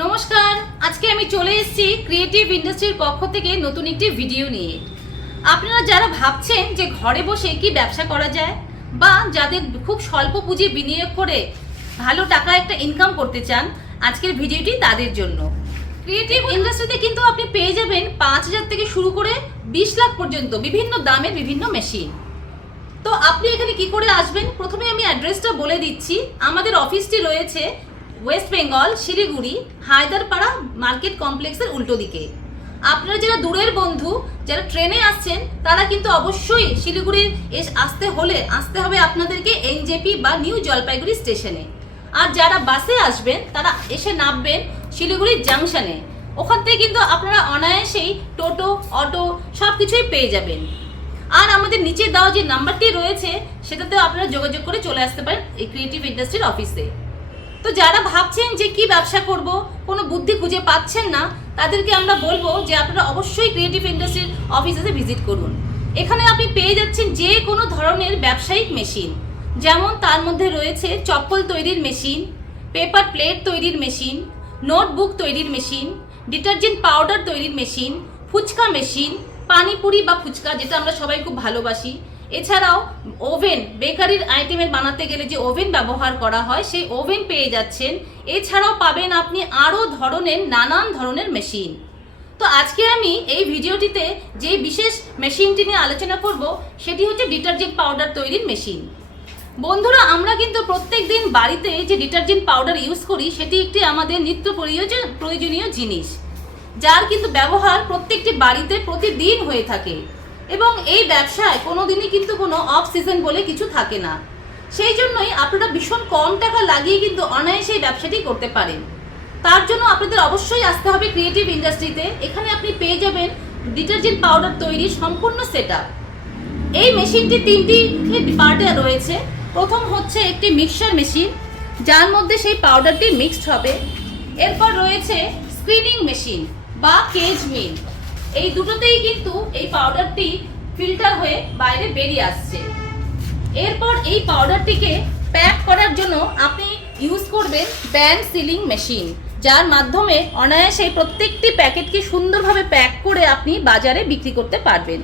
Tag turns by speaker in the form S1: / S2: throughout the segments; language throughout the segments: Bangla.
S1: নমস্কার, আজকে আমি চলে এসেছি ক্রিয়েটিভ ইন্ডাস্ট্রির পক্ষ থেকে নতুন একটি ভিডিও নিয়ে। আপনারা যারা ভাবছেন যে ঘরে বসে কি ব্যবসা করা যায়, বা যাদের খুব স্বল্প পুঁজি বিনিয়োগ করে ভালো টাকা একটা ইনকাম করতে চান, আজকের ভিডিওটি তাদের জন্য। ক্রিয়েটিভ ইন্ডাস্ট্রিতে কিন্তু আপনি পেয়ে যাবেন পাঁচ হাজার থেকে শুরু করে বিশ লাখ পর্যন্ত বিভিন্ন দামের বিভিন্ন মেশিন তো আপনি এখানে কি করে আসবেন? প্রথমে আমি অ্যাড্রেসটা বলে দিচ্ছি। আমাদের অফিসটি রয়েছে ওয়েস্ট বেঙ্গল শিলিগুড়ি হায়দারপাড়া মার্কেট কমপ্লেক্সের উল্টো দিকে। আপনারা যারা দূরের বন্ধু, যারা ট্রেনে আসছেন, তারা কিন্তু অবশ্যই শিলিগুড়ির এস আসতে হলে আসতে হবে আপনাদেরকে এনজেপি বা নিউ জলপাইগুড়ি স্টেশনে আর যারা বাসে আসবেন, তারা এসে নামবেন শিলিগুড়ির জাংশনে ওখান থেকে কিন্তু আপনারা অনায়াসেই টোটো, অটো সব কিছুই পেয়ে যাবেন। আর আমাদের নিচে দেওয়া যে নাম্বারটি রয়েছে, সেটাতেও আপনারা যোগাযোগ করে চলে আসতে পারেন এই ক্রিয়েটিভ ইন্ডাস্ট্রির অফিসে তো যারা ভাবছেন যে কি ব্যবসা করব, কোনো বুদ্ধি খুঁজে পাচ্ছেন না, তাদেরকে আমরা বলব যে আপনারা অবশ্যই ক্রিয়েটিভ ইন্ডাস্ট্রির অফিসে ভিজিট করুন। এখানে আপনি পেয়ে যাচ্ছেন যে কোনো ধরনের ব্যবসায়িক মেশিন যেমন তার মধ্যে রয়েছে চপ্পল তৈরির মেশিন পেপার প্লেট তৈরির মেশিন নোটবুক তৈরির মেশিন ডিটারজেন্ট পাউডার তৈরির মেশিন ফুচকা মেশিন পানিপুরি বা ফুচকা, যেটা আমরা সবাই খুব ভালোবাসি। এছাড়াও ওভেন, বেকারির আইটেমের বানাতে গেলে যে ওভেন ব্যবহার করা হয়, সেই ওভেন পেয়ে যাচ্ছেন। এছাড়াও পাবেন আপনি আরও ধরনের, নানান ধরনের মেশিন। তো আজকে আমি এই ভিডিওটিতে যে বিশেষ মেশিনটি নিয়ে আলোচনা করব, সেটি হচ্ছে ডিটারজেন্ট পাউডার তৈরির মেশিন। বন্ধুরা, আমরা কিন্তু প্রত্যেক দিন বাড়িতে যে ডিটারজেন্ট পাউডার ইউজ করি, সেটি একটি আমাদের নিত্য প্রয়োজন, প্রয়োজনীয় জিনিস, যার কিন্তু ব্যবহার প্রত্যেকটি বাড়িতে প্রতিদিন হয়ে থাকে। এবং এই ব্যবসায় কোনোদিনই কিন্তু কোনো অফ সিজন বলে কিছু থাকে না। সেই জন্যই আপনারা ভীষণ কম টাকা লাগিয়ে কিন্তু অনায়াসে এই ব্যবসাটি করতে পারেন। তার জন্য আপনাদের অবশ্যই আসতে হবে ক্রিয়েটিভ ইন্ডাস্ট্রিতে এখানে আপনি পেয়ে যাবেন ডিটারজেন্ট পাউডার তৈরির সম্পূর্ণ সেট এই মেশিনটি তিনটি পার্টে রয়েছে। প্রথম হচ্ছে একটি মিক্সার মেশিন যার মধ্যে সেই পাউডারটি মিক্সড হবে। এরপর রয়েছে স্ক্রিনিং মেশিন বা কেজ মিল এই দুটোতেই কিন্তু এই পাউডারটি ফিল্টার হয়ে বাইরে বেরিয়ে আসছে। এরপর এই পাউডারটিকে প্যাক করার জন্য আপনি ইউজ করবেন ব্যান্ড সিলিং মেশিন যার মাধ্যমে অনায়াসে প্রত্যেকটি প্যাকেটকে সুন্দরভাবে প্যাক করে আপনি বাজারে বিক্রি করতে পারবেন।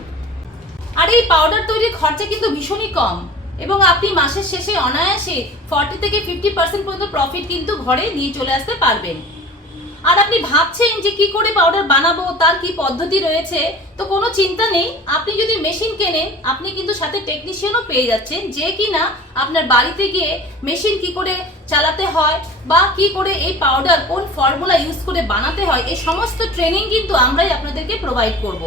S1: আর এই পাউডার তৈরির খরচা কিন্তু ভীষণই কম এবং আপনি মাসের শেষে অনায়াসে ফর্টি থেকে ফিফটি পার্সেন্ট পর্যন্ত প্রফিট কিন্তু ঘরে নিয়ে চলে আসতে পারবেন। আর আপনি ভাবছেন যে কি করে পাউডার বানাবো, তার কি পদ্ধতি রয়েছে? তো কোনো চিন্তা নেই। আপনি যদি মেশিন কেনেন, আপনি কিন্তু সাথে টেকনিশিয়ানও পেয়ে যাচ্ছেন যে কিনা আপনার বাড়িতে গিয়ে মেশিন কি করে চালাতে হয় বা কি করে এই পাউডার কোন ফর্মুলা ইউজ করে বানাতে হয়, এই সমস্ত ট্রেনিং কিন্তু আমরাই আপনাদেরকে প্রোভাইড করব।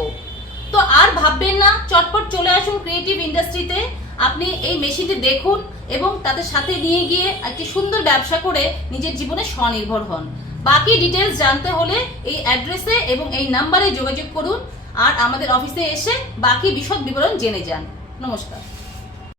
S1: তো আর ভাববেন না, চটপট চলে আসুন ক্রিয়েটিভ ইন্ডাস্ট্রিতে আপনি এই মেশিনটি দেখুন এবং তাদের সাথে নিয়ে গিয়ে একটি সুন্দর ব্যবসা করে নিজের জীবনে স্বনির্ভর হন। বাকি ডিটেলস জানতে হলে এই অ্যাড্রেসে এবং এই নাম্বারে যোগাযোগ করুন আর আমাদের অফিসে এসে বাকি বিশদ বিবরণ জেনে যান। নমস্কার।